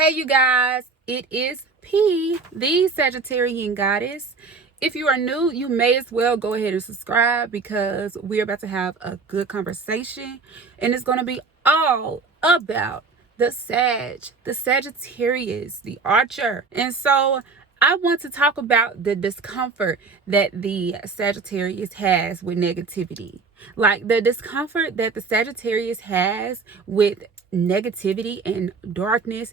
Hey you guys, it is P, the Sagittarian goddess. If you are new, you may as well go ahead and subscribe because we're about to have a good conversation and it's going to be all about the Sagittarius, the archer. And so I want to talk about the discomfort that the Sagittarius has with negativity. Like the discomfort that the Sagittarius has with negativity and darkness,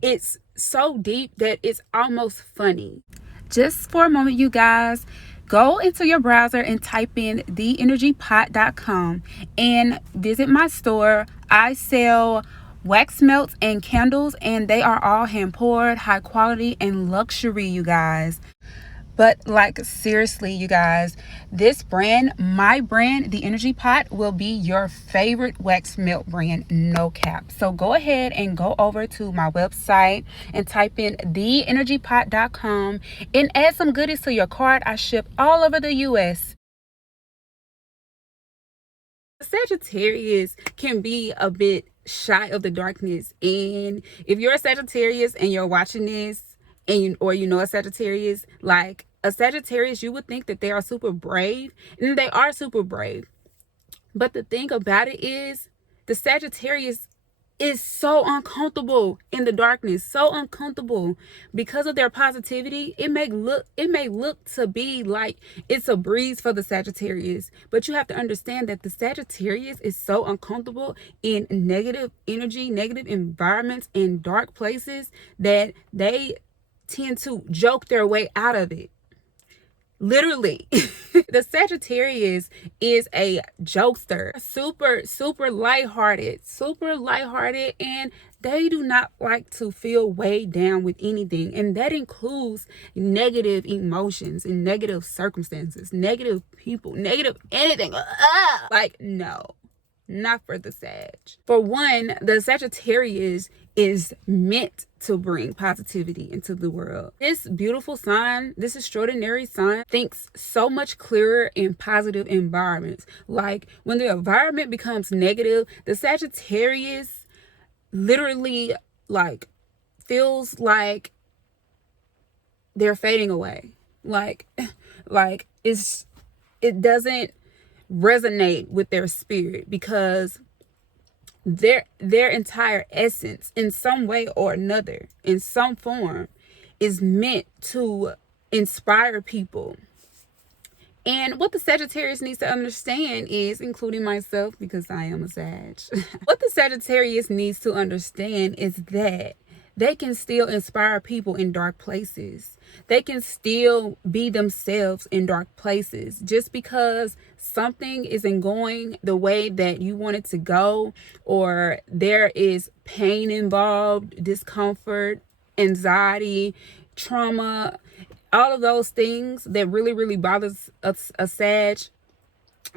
it's so deep that it's almost funny. Just for a moment, you guys, go into your browser and type in theenergypot.com and visit my store. I sell wax melts and candles, and they are all hand poured, high quality, and luxury, you guys. But like seriously, you guys, this brand, my brand, the Energy Pot, will be your favorite wax melt brand, no cap. So go ahead and go over to my website and type in theenergypot.com and add some goodies to your cart. I ship all over the US. Sagittarius can be a bit shy of the darkness, and if you're a Sagittarius and you're watching this or you know a Sagittarius, like a Sagittarius, you would think that they are super brave, and they are super brave. But the thing about it is, the Sagittarius is so uncomfortable in the darkness, so uncomfortable because of their positivity. It may look to be like it's a breeze for the Sagittarius, but you have to understand that the Sagittarius is so uncomfortable in negative energy, negative environments, and dark places that they tend to joke their way out of it. Literally. The Sagittarius is a jokester, super lighthearted, and they do not like to feel weighed down with anything, and that includes negative emotions and negative circumstances, negative people, negative anything. Like, no, not for the Sag. For one, the Sagittarius is meant to bring positivity into the world. This beautiful sign, this extraordinary sign, thinks so much clearer in positive environments. Like when the environment becomes negative, the Sagittarius literally like feels like they're fading away. Like it doesn't resonate with their spirit because their entire essence, in some way or another, in some form, is meant to inspire people. And what the Sagittarius needs to understand is, including myself because I am a Sag, what the Sagittarius needs to understand is that they can still inspire people in dark places. They can still be themselves in dark places. Just because something isn't going the way that you want it to go, or there is pain involved, discomfort, anxiety, trauma, all of those things that really bothers a Sag,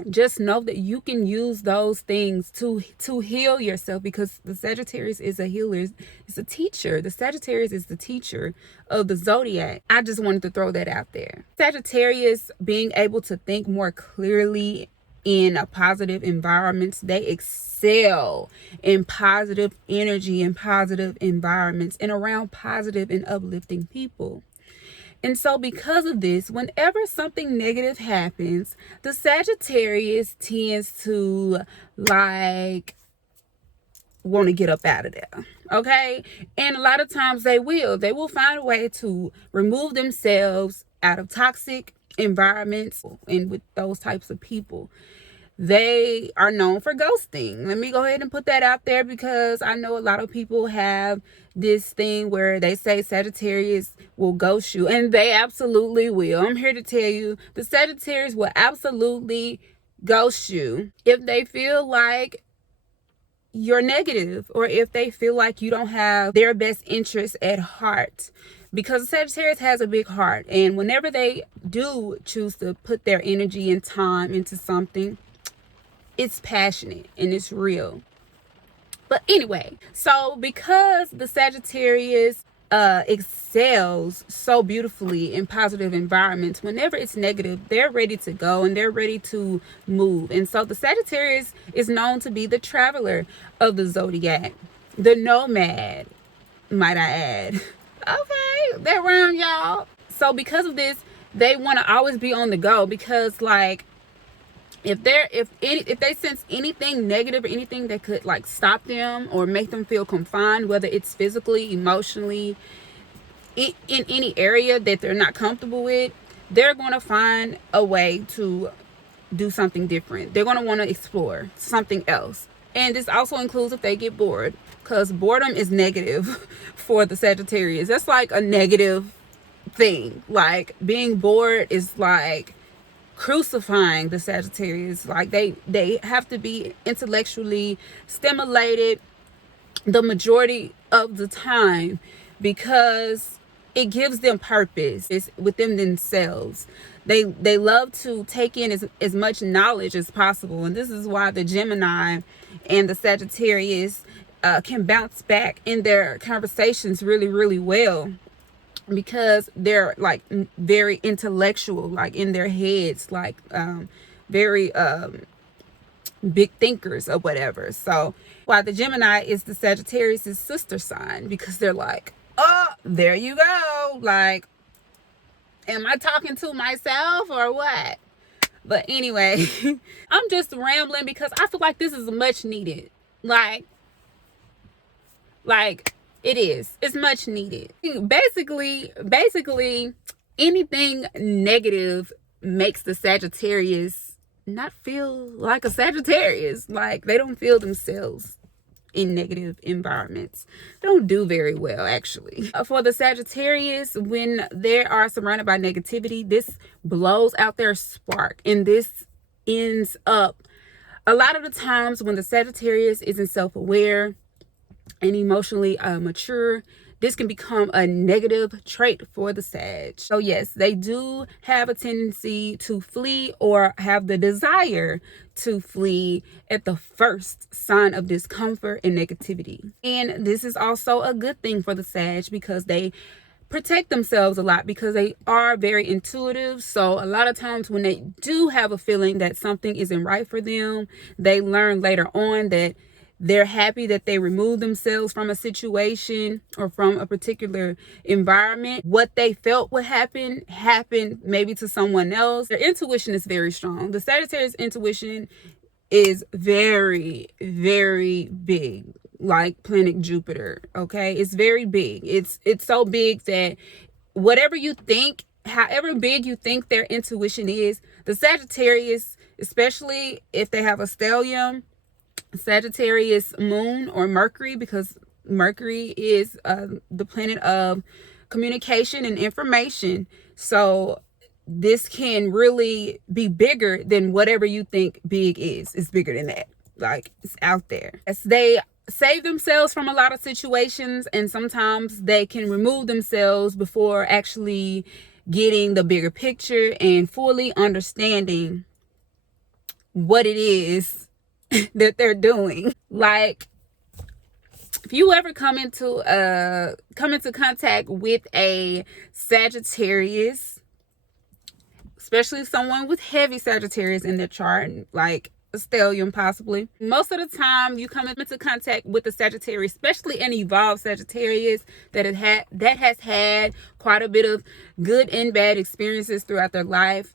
just know that you can use those things to heal yourself, because the Sagittarius is a healer. It's a teacher. The Sagittarius is the teacher of the zodiac. I just wanted to throw that out there. Sagittarius being able to think more clearly in a positive environments, they excel in positive energy and positive environments and around positive and uplifting people. And so because of this, whenever something negative happens, the Sagittarius tends to like want to get up out of there. Okay? And a lot of times they will find a way to remove themselves out of toxic environments and with those types of people. They are known for ghosting. Let me go ahead and put that out there, because I know a lot of people have this thing where they say Sagittarius will ghost you, and they absolutely will. I'm here to tell you, the Sagittarius will absolutely ghost you if they feel like you're negative, or if they feel like you don't have their best interest at heart. Because Sagittarius has a big heart, and whenever they do choose to put their energy and time into something, it's passionate and it's real. But anyway, so because the Sagittarius excels so beautifully in positive environments, whenever it's negative, they're ready to go and they're ready to move. And so the Sagittarius is known to be the traveler of the zodiac, the nomad. might I add. Okay, they're around y'all. So because of this, they want to always be on the go, because like if they sense anything negative or anything that could like stop them or make them feel confined, whether it's physically, emotionally, in any area that they're not comfortable with, they're going to find a way to do something different. They're going to want to explore something else. And this also includes if they get bored, because boredom is negative for the Sagittarius. That's like a negative thing. Like being bored is like crucifying the Sagittarius. Like they have to be intellectually stimulated the majority of the time, because it gives them purpose. It's within themselves. They love to take in as much knowledge as possible, and this is why the Gemini and the Sagittarius can bounce back in their conversations really, really well, because they're like very intellectual, like in their heads, like very big thinkers or whatever. So while the Gemini is the Sagittarius' sister sign, because they're like, oh, there you go, like, am I talking to myself or what? But anyway, I'm just rambling because I feel like this is much needed. Like it is. It's much needed. Basically, anything negative makes the Sagittarius not feel like a Sagittarius. Like they don't feel themselves in negative environments. Don't do very well, actually. For the Sagittarius, when they are surrounded by negativity, this blows out their spark, and this ends up a lot of the times when the Sagittarius isn't self-aware and emotionally mature, this can become a negative trait for the Sag. So yes, they do have a tendency to flee or have the desire to flee at the first sign of discomfort and negativity. And this is also a good thing for the Sag, because they protect themselves a lot, because they are very intuitive. So a lot of times when they do have a feeling that something isn't right for them, they learn later on that they're happy that they removed themselves from a situation or from a particular environment. What they felt would happen happened maybe to someone else. Their intuition is very strong. The Sagittarius intuition is very, very big, like planet Jupiter. Okay, it's very big. It's so big that whatever you think, however big you think their intuition is, the Sagittarius, especially if they have a stellium, Sagittarius moon or Mercury, because Mercury is the planet of communication and information. So this can really be bigger than whatever you think big is. It's bigger than that. Like, it's out there. As they save themselves from a lot of situations, and sometimes they can remove themselves before actually getting the bigger picture and fully understanding what it is that they're doing. Like, if you ever come into contact with a Sagittarius, especially someone with heavy Sagittarius in their chart, like a stellium possibly, most of the time you come into contact with the Sagittarius, especially an evolved Sagittarius that has had quite a bit of good and bad experiences throughout their life.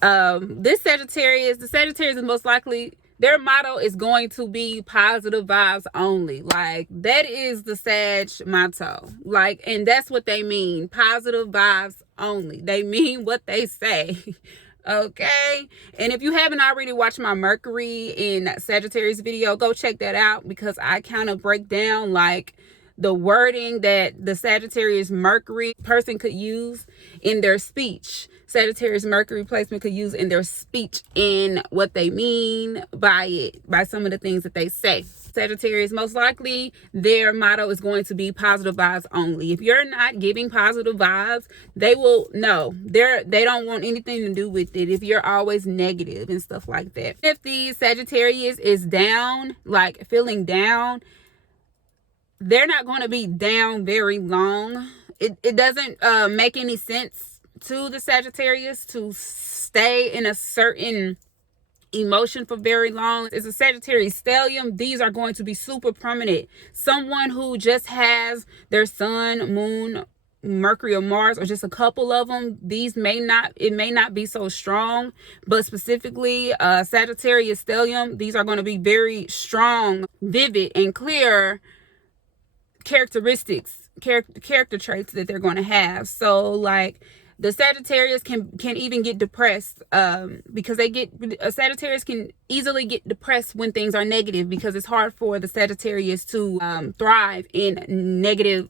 The Sagittarius is most likely, their motto is going to be positive vibes only. Like, that is the Sag motto. Like, and that's what they mean. Positive vibes only. They mean what they say. Okay. And if you haven't already watched my Mercury in Sagittarius video, go check that out, because I kind of break down like the wording that the Sagittarius Mercury person could use in their speech. Sagittarius Mercury placement could use in their speech, and what they mean by it, by some of the things that they say. Sagittarius, most likely their motto is going to be positive vibes only. If you're not giving positive vibes, they will know. They don't want anything to do with it if you're always negative and stuff like that. If the Sagittarius is down, like feeling down, they're not going to be down very long. It doesn't make any sense to the Sagittarius to stay in a certain emotion for very long. It's a Sagittarius stellium. These are going to be super prominent. Someone who just has their sun, moon, Mercury, or Mars, or just a couple of them, it may not be so strong, but specifically Sagittarius stellium, these are going to be very strong, vivid, and clear characteristics, character traits that they're going to have. So like the Sagittarius can even get depressed because Sagittarius can easily get depressed when things are negative, because it's hard for the Sagittarius to thrive in negative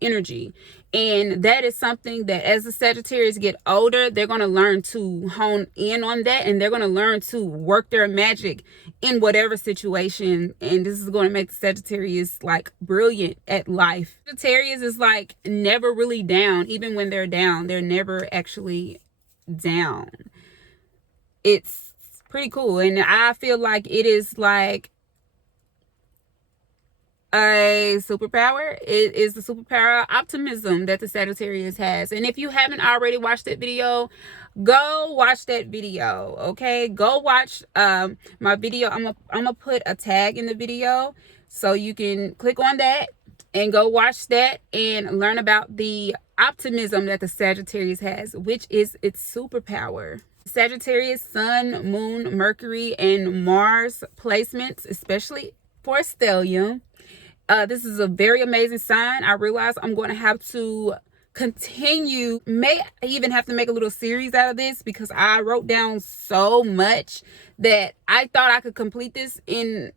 energy. And that is something that as the Sagittarius get older, they're going to learn to hone in on that, and they're going to learn to work their magic in whatever situation. And this is going to make the Sagittarius like brilliant at life. Sagittarius is like never really down. Even when they're down, they're never actually down. It's pretty cool. And I feel like it is like a superpower. It is the superpower optimism that the Sagittarius has. And if you haven't already watched that video, go watch that video. Okay, go watch my video. I'm gonna put a tag in the video so you can click on that and go watch that and learn about the optimism that the Sagittarius has, which is its superpower. Sagittarius sun, moon, Mercury, and Mars placements, especially for stellium. This is a very amazing sign. I realize I'm going to have to continue, may even have to make a little series out of this, because I wrote down so much that I thought I could complete this in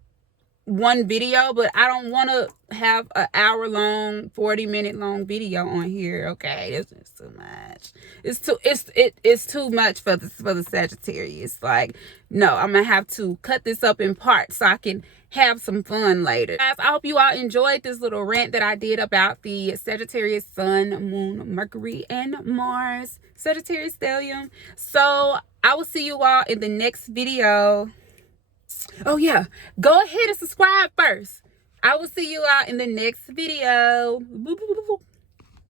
one video, but I don't want to have an hour long, 40-minute long video on here. Okay, this is too much. It's too much for the Sagittarius. Like, no, I'm gonna have to cut this up in parts so I can have some fun later. Guys, I hope you all enjoyed this little rant that I did about the Sagittarius sun, moon, Mercury, and Mars, Sagittarius stellium. So I will see you all in the next video. Oh yeah, go ahead and subscribe first. I will see you all in the next video.